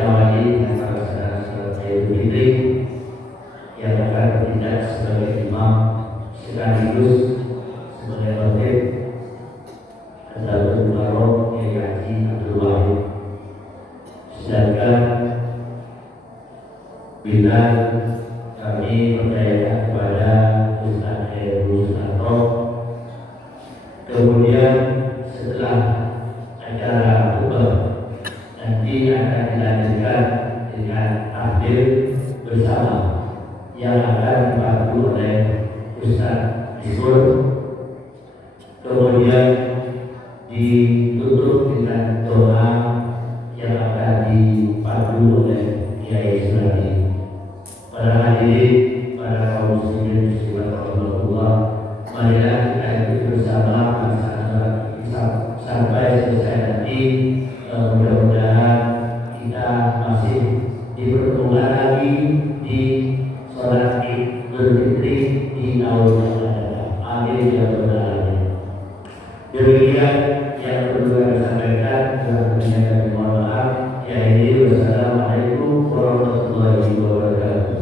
awali dengan salat Idul Fitri yang akan bertindak sebagai imam sekaligus sebagai khatib Hadatul Mukarram Kiai Haji Abdul Wahid. Sedangkan bila kami percayakan kepada Ustaz Heru Susanto, kemudian setelah acara khutbah nanti akan dilanjutkan dengan takbir bersama yang akan dibantu oleh Ustaz Isur, kemudian ditutup dengan doa yang akan dipandu oleh Kiai Suradi. Para hadirin, para kaum muslimin muslimat rahimahullah, marilah kita ikuti bersama sampai selesai nanti. Mudah-mudahan kita masih dipertemukan lagi di sholat Idul Fitri di tahun yang akan datang. Amin ya rabbal alamin. Demikian yang perlu saya sampaikan. Kami mohon maaf. Wassalamualaikum warahmatullahi wabarakatuh.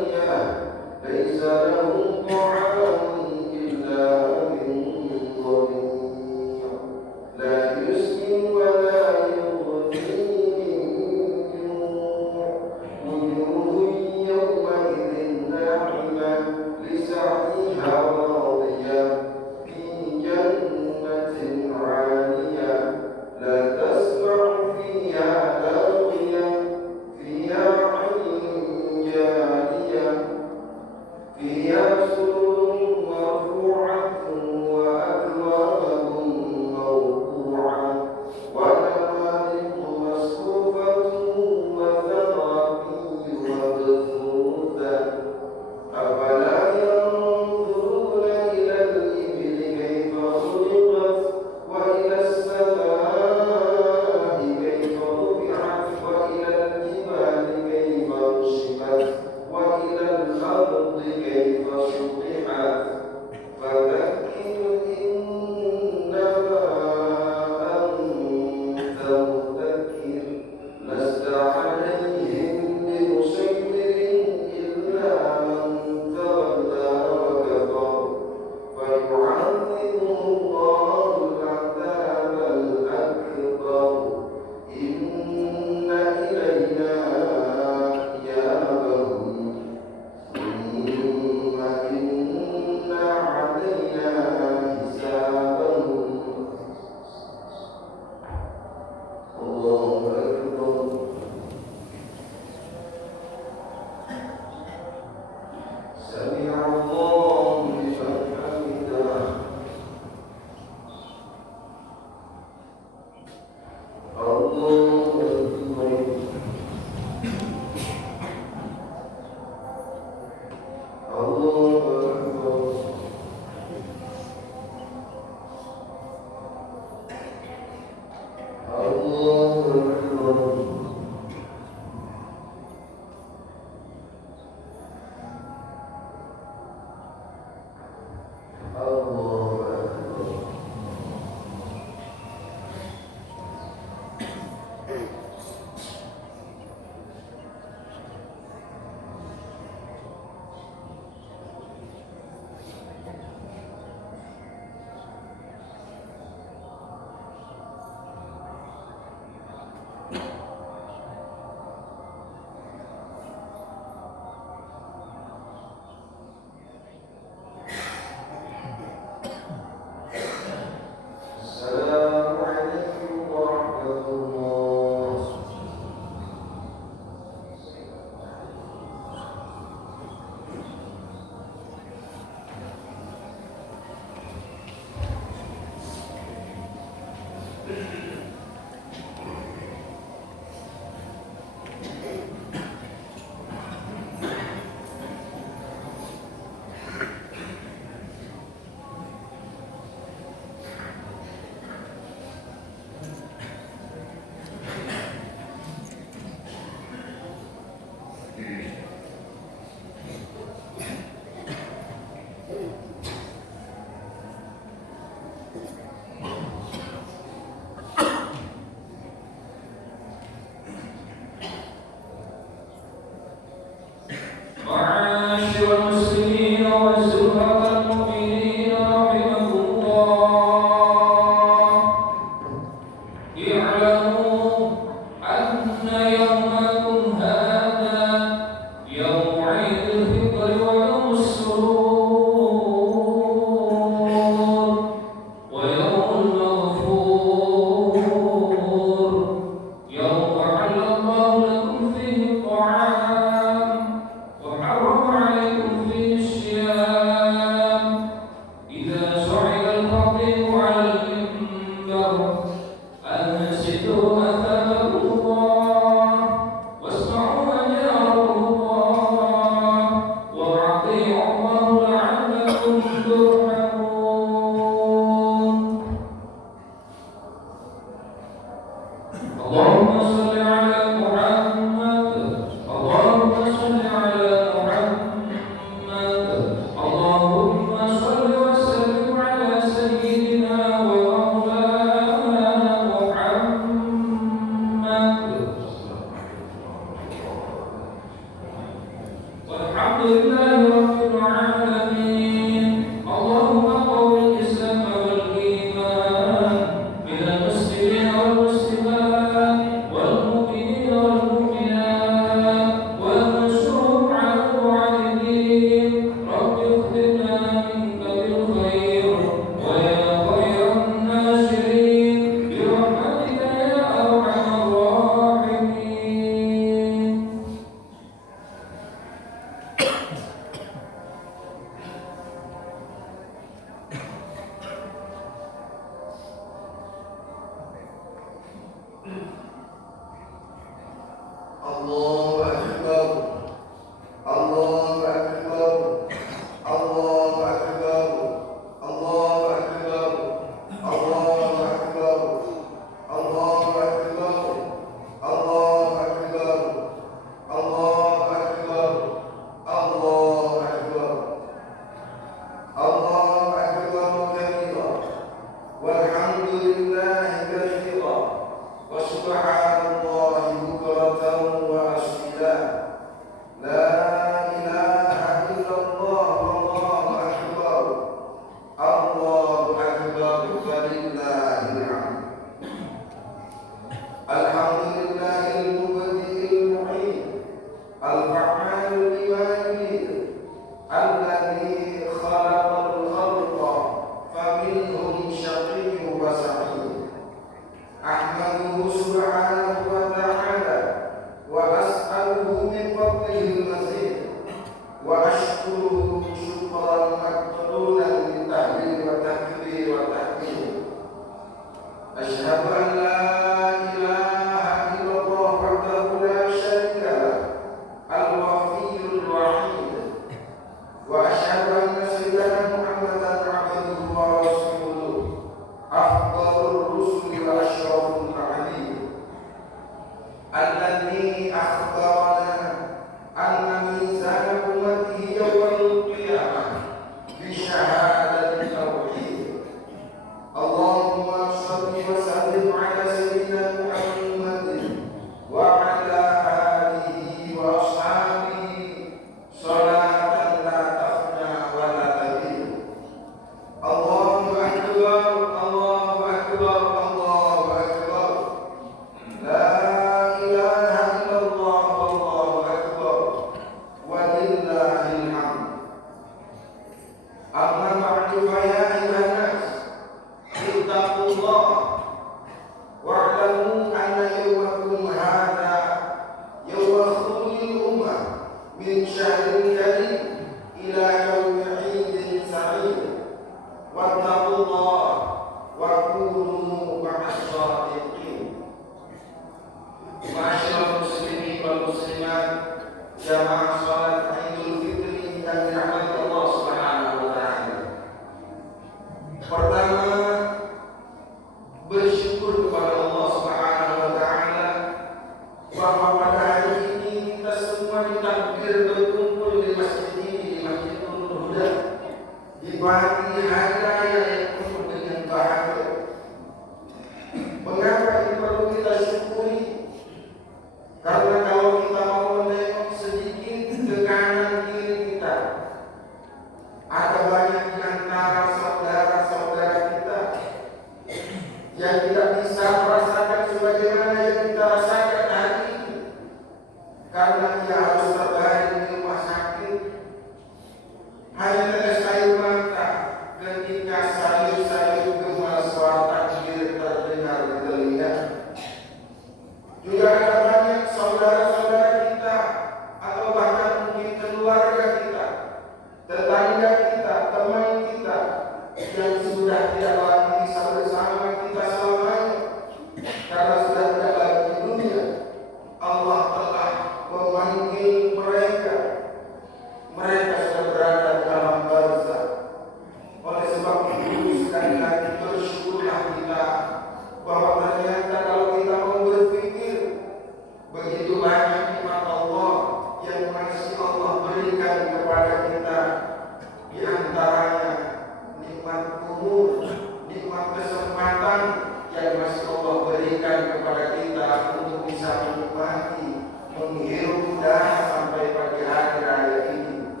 menghirup udara sampai pagi hari raya ini.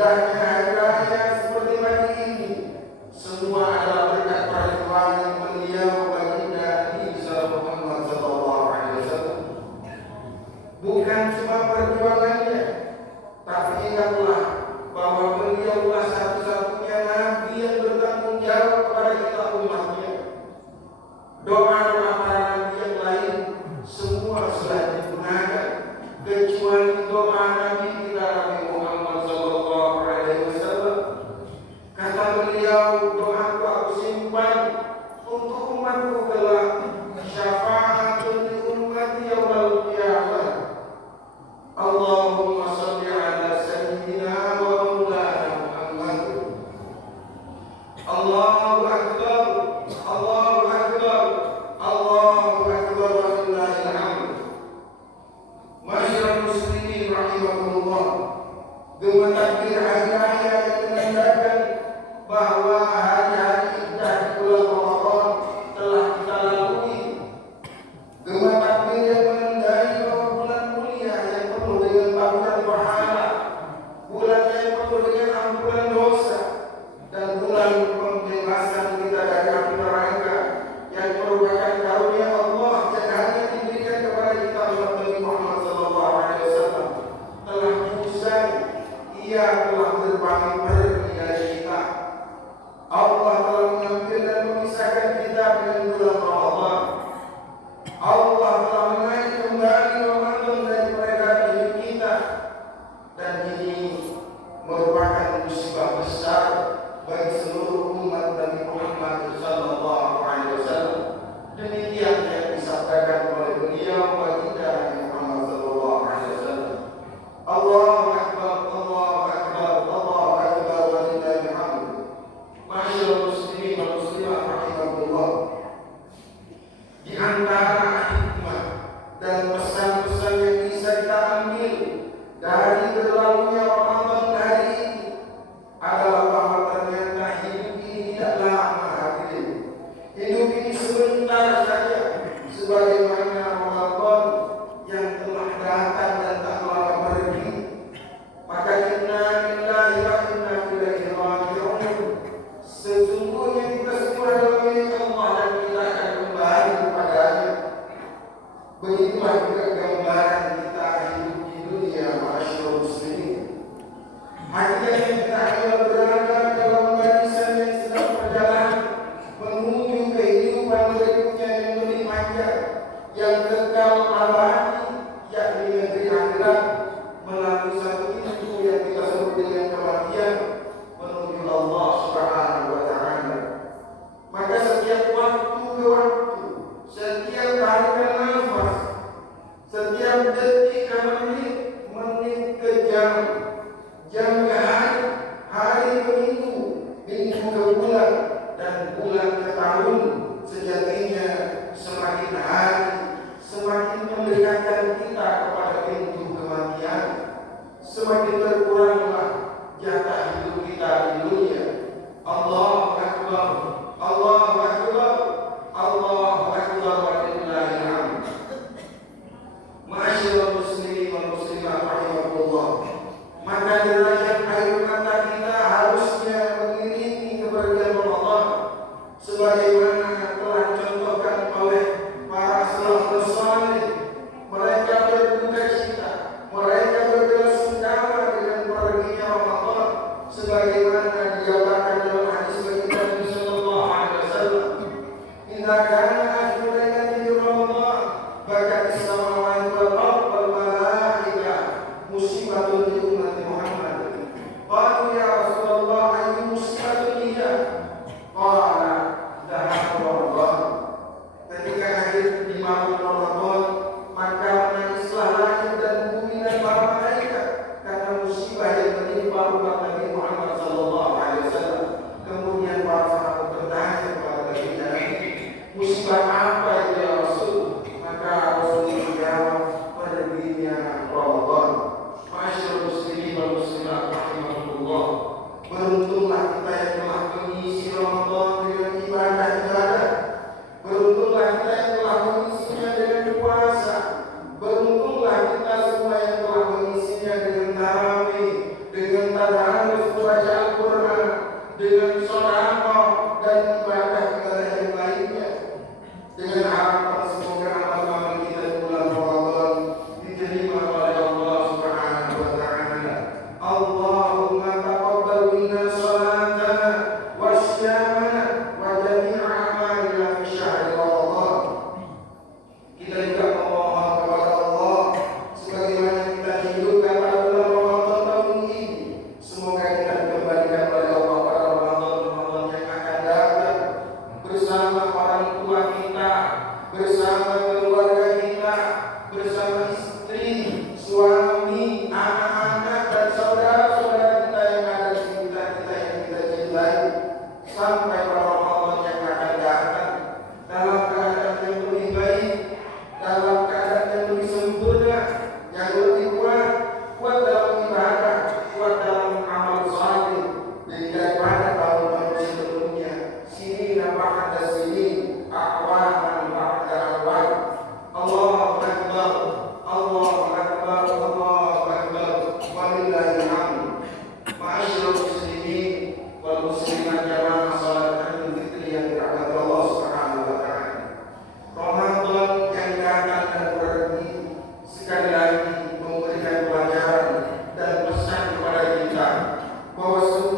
indahnya hari raya seperti pagi ini semua adalah berkat perjuangan beliau baginda Nabi Muhammad sallallahu alaihi wasallam. Bukan cuma perjuangannya, tapi ingatlah bahwa beliaulah satu-satunya nabi yang bertanggung jawab kepada kita umatnya. Doa-doa para nabi yang lain semua sudah digunakan, kecuali doa Nabi kita Nabi Muhammad sallallahu alaihi wasallam. Kata beliau, doaku aku simpan untuk umatku kelak, syafa'atun li ummati yaumil qiyamah. Allahumma shalli ala sayyidina wa maulana Muhammad. Allahu akbar, Allahu akbar, Allahu akbar wa lillahil hamd. Masyarakat muslimin rahimahullah, dengan takbir hari raya yang menandakan bahwa hari-hari indah di bulan Ramadan telah kita lalui. Dengan takbir yang menandai bahwa bulan mulia yang penuh dengan bangunan pahala, bulan yang penuh dengan ampunan dosa, dan bulan pembebasan kita dari api neraka yang merupakan karunia Allah yang hanya diberikan kepada kita umat Nabi Muhammad sallallahu alaihi wasallam, telah usai, ia telah berpaling pergi dari kita. Allah telah mengambil dan memisahkan kita dengan bulan Ramadan. Allah telah menarik kembali Ramadan dari peredaran hidup kita, dan ini merupakan musibah besar bagi seluruh umat Nabi Muhammad sallallahu alaihi wasallam. Demikian yang disabdakan oleh beliau baginda Nabi Muhammad sallallahu alaihi wasallam. Allahu akbar, Allahu akbar, Allahu akbar wa lillahil hamd. Masyaallah muslimin wa muslimat rahimahullah. Di antara hikmah dan pesan-pesan yang bisa kita ambil dari berlalunya Ramadan hari ini adalah bahwa ternyata hidup ini tidak lama hadirin. Hidup ini sebentar saja, sebagaimana Ramadan yang telah datang dan tak lama pergi. Maka inna lillahi wa inna ilaihi raji'un. Sesungguhnya kita semua adalah milik Allah dan kita akan kembali kepadanya. Begitulah juga gambaran kita hidup di dunia, masyaallah muslimin. Hakikatnya kita adalah berada dalam barisan yang sedang berjalan menuju kehidupan berikutnya yang lebih panjang, yang kekal abadi, yakni negeri akhirat, melalui satu pintu yang kita sebut dengan kematian menuju Allah Subhanahu wa taala. Maka setiap waktu ke waktu, setiap tarikan nafas, setiap detik ke menit, menit ke jam, jam ke hari, hari ke minggu, minggu ke bulan, dan bulan ke tahun, sejatinya semakin hari semakin mendekatkan kita kepada pintu kematian. Semakin berkuranglah jatah hidup kita di dunia. Allahu akbar, Allahu akbar, Allahu akbar wa lillahil hamd. Masyaallah muslimin wa muslimat rahimahullah. Maka derajat air mata kita harusnya mengiringi kepergian Ramadan, sebagaimana telah dicontohkan oleh para salafus saleh. Mereka berduka cita, mereka berbelasungkawa dengan perginya Ramadan, sebagaimana digambarkan dalam hadis baginda Nabi sallallahu alaihi wasallam. Inna kana akhir lailatin min Ramadan bakat as-samawati wal ardh wal malaikah musibatun li ummati Muhammad. Qalu ya Rasulullah ayyu musibatun hiya? Qala dhahaba Ramadan. Ketika hadir di malam Ramadan, maka menangislah langit dan bumi dan para malaikat karena musibah yang menimpa umat Nabi Muhammad sallallahu alaihi wasallam. Kemudian para sahabat bertanya kepada baginda Nabi, musibah apa itu ya Rasul? Maka Rasul menjawab, perginya Ramadan. Masyaallah muslimin wal muslimat rahimahullah. Beruntunglah kita yang telah mengisi Ramadan dengan ibadah-ibadah. Beruntunglah kita yang telah mengisinya dengan puasa. Beruntunglah kita semua yang telah mengisinya dengan tarawih, dengan tadarus. bahwa